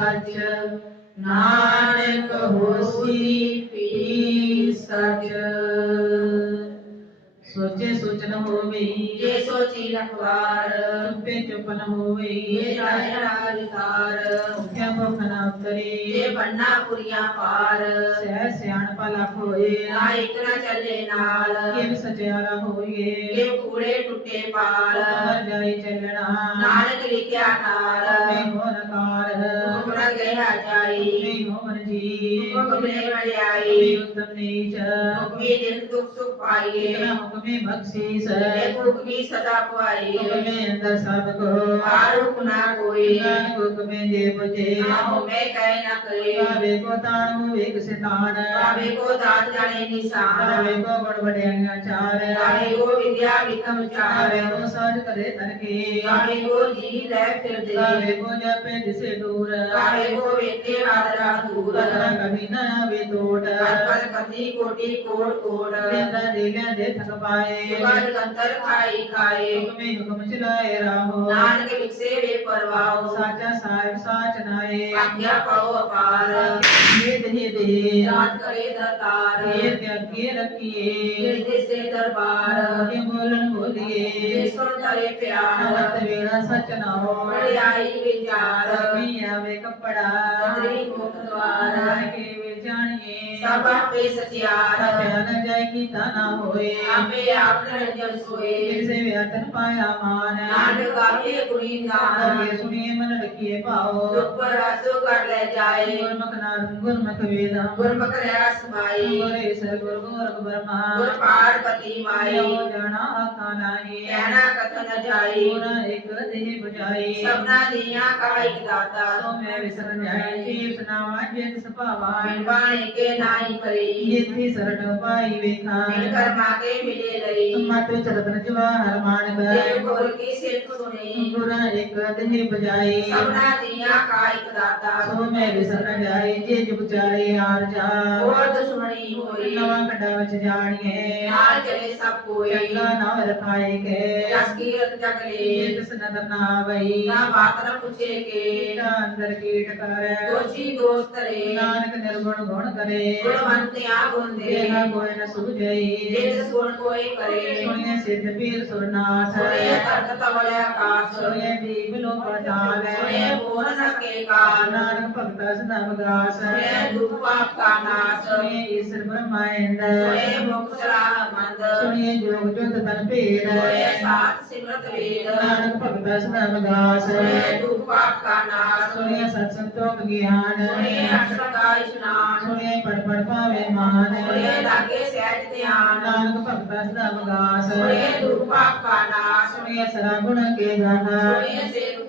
ਸਚ ਨਾਨਕ ਹੋਸੀ ਵੀ ਸਚ। ਸੋਚੇ ਸੋਚਨ ਹੋਵੇ। ਜੇ ਸੋਚੀ ਲਖਵਾਰ ਚੁੱਪੇ ਚੁੱਪ ਨ ਹੋਵੇ। ਇਹ ਜਾਏ ਰਾਜਿਕਾਰ ਭੁੱਖਿਆ ਭੁੱਖ ਨ ਉਤਰੇ। ਜੇ ਬੰਨਾ ਪੁਰੀਆਂ ਪਾਰ। ਸਹਿ ਸਿਆਣਪਾ ਲੱਖ ਹੋਏ ਨਾ ਇੱਕ ਨਾ ਚੱਲੇ ਨਾਲ। ਕਿਵ ਸਚਿਆਰਾ ਹੋਈਏ। ਜੇ ਕੂੜੇ ਟੁੱਟੇ ਪਾਲ। ਮਰ ਜਾਈ ਚੱਲਣਾ। ਨਾਨਕ ਲਿਖਿਆ ਨਾਲ ਮੈਂ ਹੋਨ ਕਾਰ ਹੁਕਮ ਨ ਗਿਆ ਜਾਈ ਮੈਂ ਹੋਨ बुद्धि दुख सुख पाइए इतना मुख में बख्शीस मुख भी सदा पाइए मुख में अंदर सबको आरुक ना कोई मुख में जे बुझे आहो में कह ना करे आवे को ताणु वेक से ताण आवे को दात जाने निशान आवे को बड़बड़े अंगाचार आवे को विद्या विकम चार। आवे को सज करे तन के आवे को जी ले फिर दे आवे को जपे जिसे दूर। आवे को वेते आदरा दूर। कभी न विदोट पर पति कोटि कोट कोट निंदा लीला दे थक पाए सुबह कंतर खाई खाए हुक्मे हुक्म चलाए राहो नानक विसे वे परवाहो साचा साहेब साच नाए आज्ञा पढ़ो अपार करे दतार त्यागे रखिए। जैसे दरबार। बोलन बोलिए। सुन करे प्यार। तेरा सचना आई विचार। कपड़ा। द्वार। सब पे सचियार। जन जय की तना होए। आपे आकर जल सोए। जिसे व्यतन पाया मान। नाड गावे गुणी गान। ये सुनिए मन रखिए पाओ दुख रसो कर ले जाए। गुर मखनार गुर मख वेदा गुर मखरास भाई गुरे सर गुर गुर ब्रह्मा गुर पार्वती माई हो जाना आखा नाही। कहना कथन जाई गुना एक देह बुझाई सबना दिया का एक दाता। तो मैं विसर जाई तीर्थ नावा जन सपावा। वाणी के नाय पाई परी येति शरण पाई वेखा मिलकर मागे मिले लई मत चरतन जवाहर मान कर देव गोर की सिर्फ़ सुने गुरा एक देह बजाए सबना दिया कायक दाता सो मेरे शरण जाए जे जुग जाए हार जा और दुश्मनी होई नवा कड़ा बच जानिए हार चले सब कोई चंगा नाम रखाए के जस की कीरत जग ले तिस नदर ना आवई ना बात ना पूछे के अंदर कीट कर दोषी दोस्त रे नानक निर्गुण गुण करे गुणवंतया गुणदेह कोयन सुजये जिस गुण कोई करे सुने सिद्ध पीर सुरनाथ सुने कर्त तवल आकाश सुने दीप लोक पाताल सुने मोहन सके का नानक भक्त सदा गास सुने दुख पाप का नाश सुने ईश्वर ब्रह्मानंद सुने मोक्ष मंद सुने जोग जोत तन पीर सुने साथ ਸਿਮਰਤ ਵੇਦ ਨਾਨਕ ਭਗਤਾ ਸਨਾਮ ਦਾਸ। ਦੁਖ ਪਾਪ ਕਾ ਨਾਸ ਸੁਣਿਆ ਸਤ ਸੰਤੋਖ ਗਿਆਨ ਸੁਣਿਆ ਅਸ਼ਟਕਾ ਇਸ਼ਨਾਨ ਸੁਣਿਆ ਪੜ ਪੜ ਪਾਵੇ ਮਾਨ। ਸੁਣਿਆ ਲਾਗੇ ਸਹਿਜ ਧਿਆਨ ਨਾਨਕ ਭਗਤਾ ਸਨਾਮ ਦਾਸ। ਸੁਣਿਆ ਦੁਖ ਪਾਪ ਕਾ ਨਾਸ। ਸੁਣਿਆ ਸਰਾ ਗੁਣ ਕੇ ਗਾਨਾ ਸੁਣਿਆ ਸੇਵ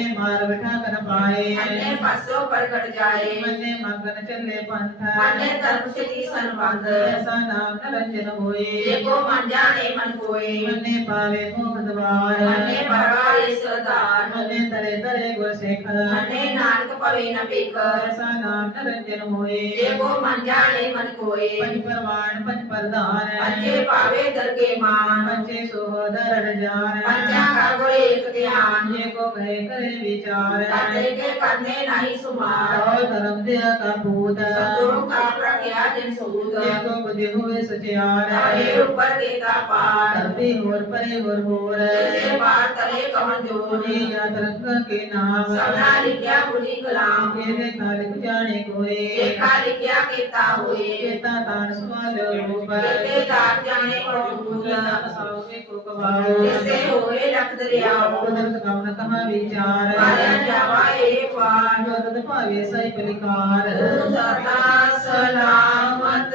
ਮੰਨੇ ਮਾਰ ਬਿਠਾ ਕਰ ਪਾਏ। ਅਨੇ ਪਾਸੋ ਪ੍ਰਗਟ ਜਾਏ। ਮੰਨੇ ਮੰਗਨ ਚੱਲੇ ਪੰਥ। ਅਨੇ ਧਰਮ ਸਤੀ ਸੰਬੰਧ ਐਸਾ ਨਾਮ ਨ ਰੰਜਨ ਹੋਏ ਦੇਖੋ ਮਨ ਜਾਣੇ ਮਨ ਕੋਏ। ਮੰਨੇ ਪਾਵੇ ਮੋਖ ਦਵਾਰ ਅਨੇ ਪਰਵਾਰੇ ਸਰਦਾਰ। ਮੰਨੇ ਤਰੇ ਤਰੇ ਗੁਰ ਸਿੱਖ। ਅਨੇ ਨਾਨਕ पवे न पेकर। सदा निरंजन होए जे को मन जाने मन कोए पंच परवान पंच परधार पंचे पावे दर के मान। पंचे सोहदर हज़ार पंचा का गोरे एक ध्यान जे को कहे करे विचार ताते के करने नहीं सुमार और धर्म दे का भूत। सतों का प्रज्ञा जिन सूत जे को बुद्धि हुए सचियार तारे ऊपर देता पार। तभी और परे और होर। जे पार तले कमज़ोर। या तरंग के नाम। सदा लिखा बुझी गुलाम तेरे कर जाने कोए कर क्या केता होए केता तार स्वाद ऊपर केते तार जाने को पूजा सौके को कबाओ जैसे होए लख दरियाओ दर्द कामना कहा विचार आया जावा ए पार दर्द पावे सही परिकार दाता सलामत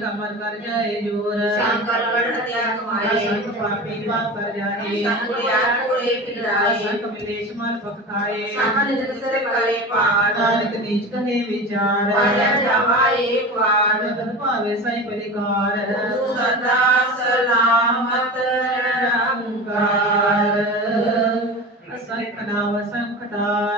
कमर कर जाए ज़ोर शंकर वर्ण त्याग माए संत पापी पाप कर जाने संत यार पूरे पिलाए संत विदेश मन पक खाए सकल जन करे पार नानक निज कहे विचार आया जावा एक बार जगत पावे सही परिकार सदा सलामत रंकार असंख नाव संखटार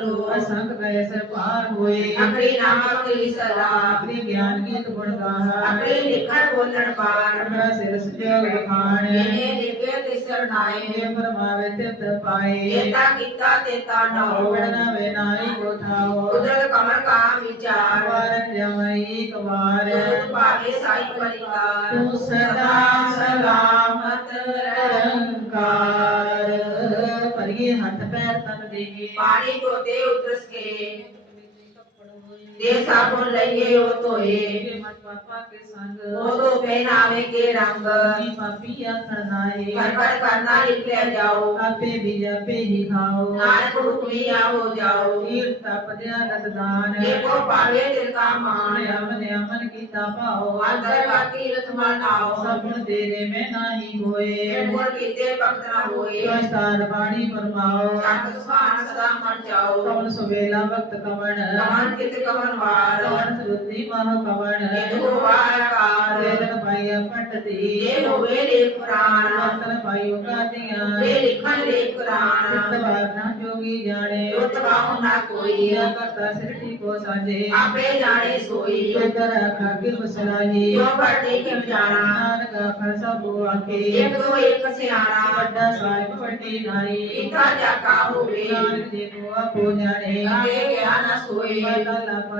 करो असंग वैस पार होए। अपने अकड़ी नामक सदा। अपने ज्ञान गीत गुण गाहा अपने लिखत बोलण पार। अकड़ा सिर सुजग खान येने दिव्य सर नाए ये परमावे ते त पाए येता किता तेता नाओ गणना वे नाई को थाओ उदर कमल का विचार। वार जमई कुमार वार पावे साई परिकार तू सदा सलामत रंकार करेंगे हाथ पैर तन देंगे। पानी को दे उतरस के। देव साबुन लइए हो तो हे। मत पापा के संग। वो तो पहनावे के रंग। पापिया करनाए पर पर करना निकले जाओ। आपे भी जापे ही खाओ। नार को भी आओ जाओ। तीर्थ तपद्या ये को पावे दिल का मान। अमन अमन की तपा हो अंदर का तीर्थ मन आओ सब तेरे में नाही होए। गुण कीते भक्त न होए। संसार वाणी परमाओ सत सुखान सदा मन जाओ। कमल सुवेला भक्त कमल। कमल कित कमल ಶ್ರೀಮನು ಪವನ ಭಯ ಪಟತಿ ವೇಳೆ ಪುರಾಣ ಭಯುಗಾತಿಯ ವೇಳೆ पुराण। योगी जाने ना कोई। करता सृष्टि को साजे आपे जाने सोई। तेरा खागिर बसलाजी यो पढ़े के जाना नान का फरसा बुआ के एक दो, एक से आना बड़ा साहिब पट्टी नारी इतना जा का होवे नान जी बुआ को जाने आपे ज्ञान सोई। बड़ा लापा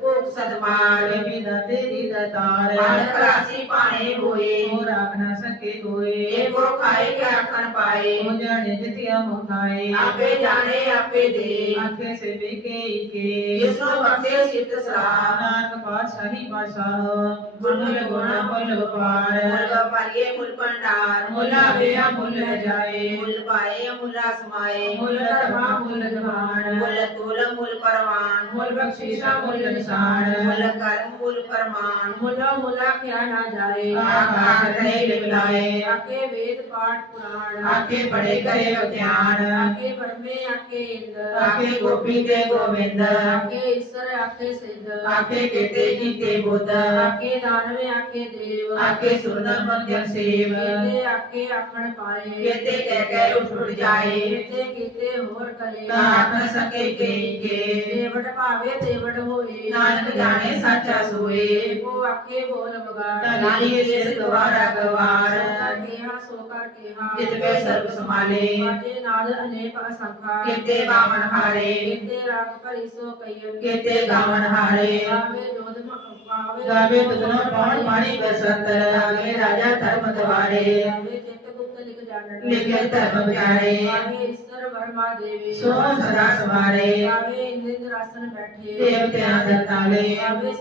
सदमार बिन तेरी दतार राशि पाए होए। राख न सके होए को खाए के आखन पाए। हो जाने जितिया मुखाए आपे जाने आपे दे। आखे से बेके इके यीशु बख्शे सिद्ध सलाम नानक बादशाही बादशाह। गुण गुण फल पार मुर्ग पालिए मुल पंडार मुला बेया मुल जाए। मुल पाए मुला समाए मुल तबा मुल जवान मुल तुल मुल परवान। मूल बख्शीशा मूल निशान। ఆడవుల मूल परमान मुला मुला क्या ना जाए बिलाए आके वेद पाठ पुराण। आके पढ़े करे ध्यान आके ब्रह्मे आके इंद्र आके गोपी के गोविंद। आके ईश्वर आके सिद्ध। आके केते जी के बुद्ध। आके दानवे आके देव। आके सुंदर मध्यम सेव। केते आके आखण पाए। केते कह कह उठ उठ जाए। केते केते होर करे आखण सके के के देवट पावे देवट होए। नानक जाने सच सोए वो अखे बोल नानी से द्वारा गवार नेहा सोका केहा जितवे सर्व समाले ते नाल अनेक असंखा केते बावन हारे। केते राग करि सो कहियन केते गावन हारे। गावे जोध मकावे गावे तुदनो पाण पाणी बरसत आवे राजा धर्म द्वारे गावे चित्रगुप्त लिख जानन। लिखे धर्म प्यारे। गावे ईश्वर वर्मा देवी। सो सदा समारे गावे इंद्रासन बैठे। देवते आदताले गावे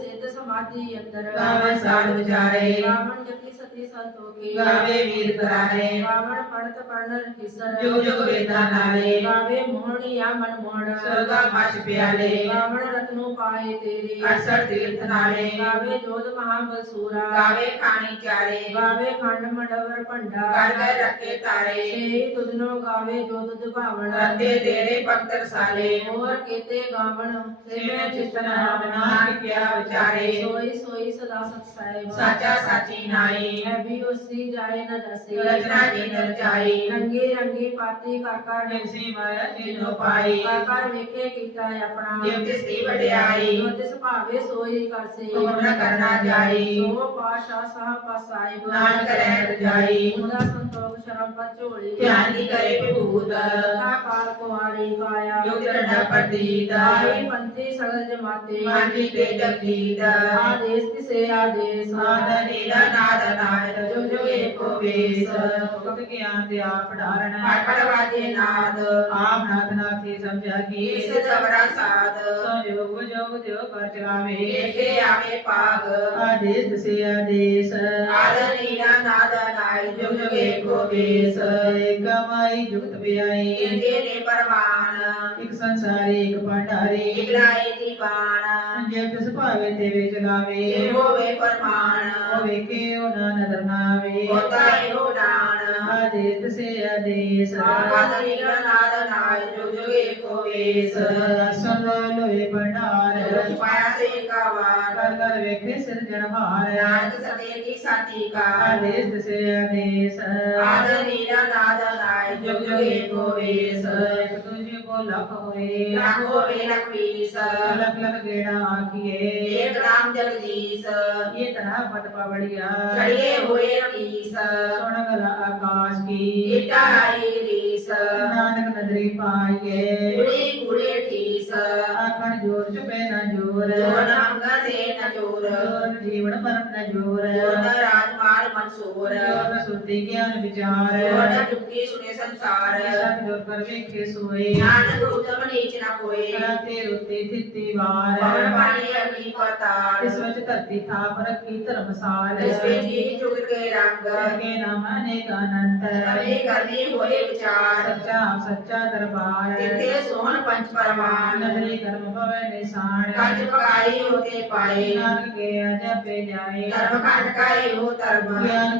माध्ययंतर रावण साधु रहे रावण जगत गति संत तो होके गावे वीर करारे रावण पड़त पड़नर किसर जो जो वेदा नारे गावे मोहनी या मन मोहन। स्वर्गा भाष प्याले रावण रत्नो पाए तेरे। असर तीर्थ नारे। गावे जोध महाबल सूरा। गावे काणी चारे। गावे खंड मंडवर पंडा गावे रखे तारे। से तुदनो गावे जोध दुभावण ते तेरे पंतर साले और केते गावण से मैं चितन नाम। क्या विचारे। सोई सोई सदा सत साचा साची नाई। यह भी उससे जाए न जसे रचना की नर जाए। रंगे रंगे पाती काका ने। सी माया तीनों पाई काका देखे कीता अपना। जिस दी वडियाई जो जिस भावे सोई करसे। तो न करना जाए। सो पाशा सह पसाई नानक रह जाए। उनका संतोष शरबचो ध्यानि करे भूत साकार कुमारी काया योगदंड पतित आई पंथी सगज माते मानी के जगदीत। आदेश से आदेश। आदनीला नादनाय जो जो एको वेश मुक्त के अंत आप धारण आकड़वादे नाद आप नाथ नाथी समझा की इस जबरा साद संयोग जो जो कर चलावे एके आवे पाग। आदेश से आदेश। आदनीला नादनाय जो जो एको वेश कमाई जुगत ब्याई एके ने परवान एक संसारी एक भंडारी एक लाए दीवान जब तिस भावे ते वे चलावे होवे फरमान होवे के ओ ना नदर नावे होता हो दान आदेश से आदेश आदि नाद नाय जुग जुग एको वेश सुन भंडार पाया से कावार कर कर वेखे सिरजनहार नानक सते की साथी का आदेश से आदेश आद नीला नाद नाय जुग जुग एको वेश तुझे को लख होए लाखो वे लखवीस लख लख गेड़ा आखिए एक राम जगदीश ये तरह पट पवड़िया चढ़िए हुए रईस सुन आकाश की इटा रीस नानक नदरी पाइए ज़ोर चुपे न ज़ोर ज़ोर जीवन परम न ज़ोर ज़ोर राजमार मनसूर। ज़ोर सुरति ज्ञान विचार ज़ोर चुपकी सुने संसार। सत ज़ोर कर वेखे सोए नानक उतम नीच न कोई। करते रुते थिति वार पवन पानी अग्नि पताल इस वच धरती थाप रखी धर्मसाल इस पे जी जुग के रंग। के नाम अनेक अनंत सभी करनी होए विचार। सच्चा सच्चा दरबार तिथे सोहन पंच परमान नगरी कर्म भवे निशान कंच पकाई होते पाए। नानक के अजब पे जाए धर्म कांड का हो धर्म ज्ञान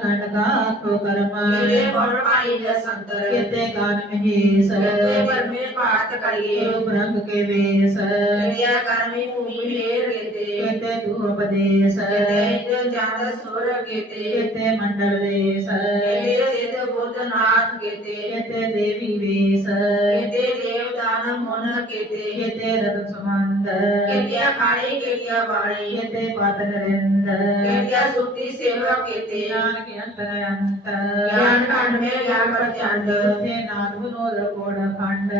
को कर्म ये पवन संतर। केते कान महेश केते पर में बात करिए। रूप रंग के वेश क्रिया कर्मी भूमि ढेर केते केते तू उपदेश केते जान सुर केते केते मंडल देश केते सिद्ध बुद्ध नाथ केते केते देवी वेश केते देवदान मुन केते केते रत सुमंद केते खाड़ी केते बाणी केते पात नरेंद्र केते सुति सेवा केते। नानक अंतर अंत ज्ञान खंड में ज्ञान प्रचंड केते नाथ विनोद कोड खंड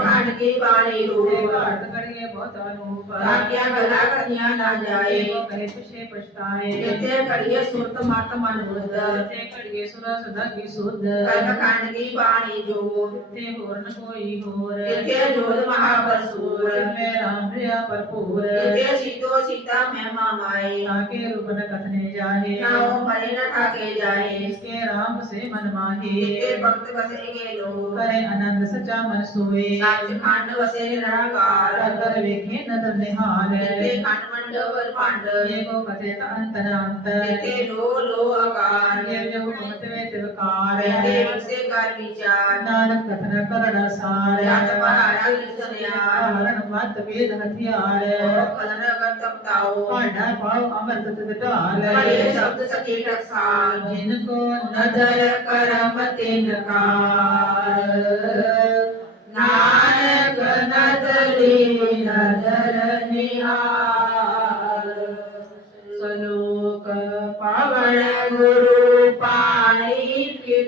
खंड की बाणी रूप घाट करिए बहुत अनूप। आज्ञा गला कन्या ना जाए करे पिछे पछताए केते करिए सुरत मत मन बुद्ध केते करिए सुर सदा की सुध। कर्म खंड की बाणी जो ते होर न कोई होर। केते जुल महापसूर में राम्रिय परपूर दिव्य सीतो सीता में मामाई ताके रुबन कथने जाहे। ना ओ मरे न थाके जाहे। इसके राम से मन माहे। जिते भक्त बसेंगे लोग। करे आनंद सचा मन सोए। साच खंड बसे निराकार। अंतर वेखे नदर निहाल जिते खंड मंडल पांड ये को कथे अंतर अंतर जिते लो लो आकार। ये जो भक्त में तिरकार देव से कर विचार। नानक कथन करण सार याद पराया निसनयार हरण मत वेद हथियार कलन कर तपताओ पांडा पाव अमृत तिटाल हरे शब्द सके टकसाल जिनको नज़र करम तेन नानक नजरे नज़र निहार। सलोक पावन गुरु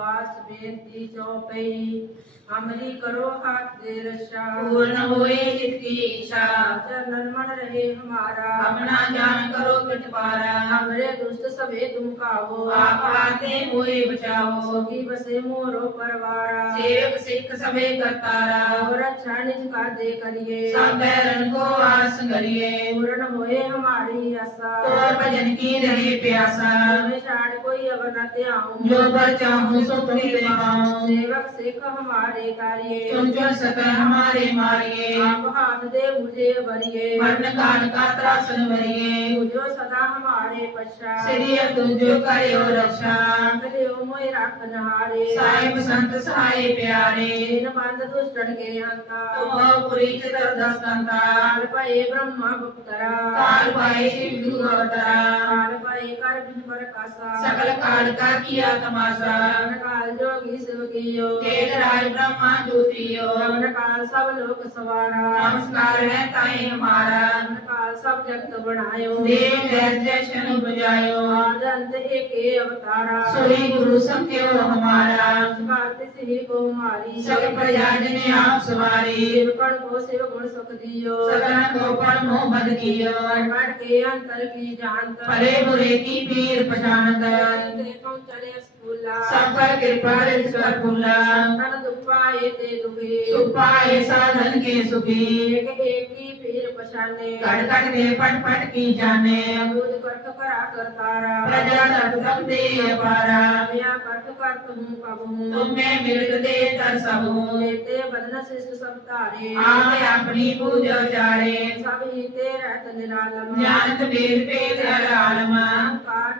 perdoar sobre वेत्ति चौपाई हमरी करो हाथ दे रक्षा। पूर्ण होए जिसकी इच्छा चरण मन रहे हमारा। अपना जान करो कृतपारा हमरे दुष्ट सबे तुम काबो आप आते हुए बचाओ। सभी बसे मोरो परवारा। सेवक सिख सबे करतारा। और अच्छा निज का दे करिए। सब सबैरन को आस करिए। पूर्ण होए हमारी आशा। तो भजन की रहे प्यासा। कोई अब न त्याऊं। जो पर चाहूँ सो तुम्हें ਤੇ ਪਾऊं सेवक सिख हमारे कार्य तुम जो सकल हमारे मारिए आप हाथ दे मुझे भरिए मरण काल का त्रासन भरिए मुझो सदा हमारे पश्चात श्री तुम जो करियो रक्षा लियो मोय राखन हारे साहिब संत सहाय प्यारे दीन बंद दुष्टन के हंता तुम पुरी चितर दस्तंता काल पाए ब्रह्मा गुप्तरा काल पाए शिव दुर्गतरा काल पाए कर बिन पर कासा सकल काल का किया तमाशा रावण काल जोगी शिव कियो तेज ब्रह्मा ज्योतियो काल सब लोक सवारा नमस्कार है ताई हमारा। काल सब जगत बनायो देव दर्शन बजायो आद अंत एक अवतारा। सोई गुरु संख्यो हमारा भारत श्री को मारी सब प्रजा जने आप सवारी। शिव कण को शिव गुण सुख दियो सकल को पण मोह मद कियो के अंतर की जानत भले बुरे की पीर पहचानत चले स्कूला कृपा ईश्वर फूला कण दुपाए ते दुखे सुख साधन के सुखी एक एक की पीर पछाने कट कट के पट पट की जाने अबूद करत करा करतारा प्रजा तब तब दे अपारा मैं करत करत हूँ कब हूँ तुम्हें मिलत दे तर सब लेते बदन शिष्ट सब तारे आवे अपनी पूजा चारे सब ही ते रहत निरालम ज्ञानत वेद पेद आलम कार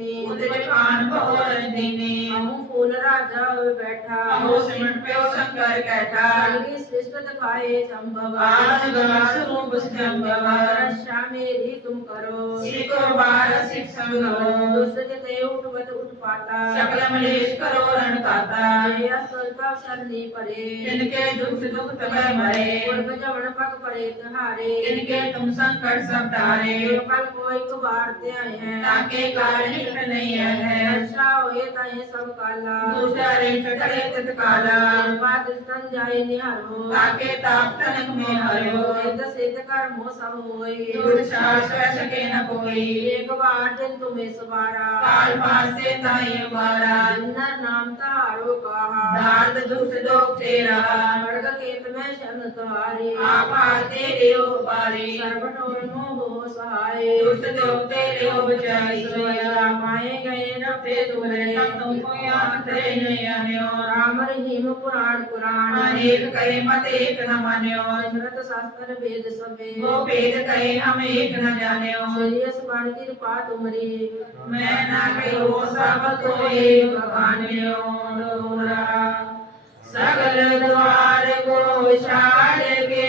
दीने। हमू फूल राजा होए बैठा। अहो सिमट पे शंकर कैठा। अलगी श्रेष्ठ दिखाए संभव आज गवास रूप संभव रक्षा मेरी तुम करो। श्री बार सिख संगो दुष्ट जते उठवत उठ पाता। सकल मलेश करो रण काता ये असलता सरनी परे जिनके दुख दुख तबे मरे। उर्ग जवन पग परे तुम्हारे जिनके तुम संकट सब टारे। कल कोई कुबार ते हैं। ताके कारण हित नहीं है रक्षा होए ताए सब काला दूसरा रे चटरे तत्काला बात स्तन जाए निहारो ताके ताप तनक में हरो सिद्ध सिद्ध कर्मो सब होई दुर शाश्वत सके न कोई एक बार दिन तुम्हें सवारा काल फासे ताई उबारा जिन्नर नाम तारो कहा दार्द दुख दोख तेरा स्वर्ग केत में शरण तुम्हारी आपा तेरे उबारी सर्वटोर मोह सहाय तेरे सोया। माए गए न ते तुरे तुमको याद करे नहीं राम रहीम पुराण पुराण। अनेक कहे मत एक न मान्यो। शास्त्र वेद सवे वो भेद कहे हम एक न जान्यो। श्रेयस बण कृपा तुमरी। मैं ना कहो सब तो एक दोरा सगल द्वार को छाड़ के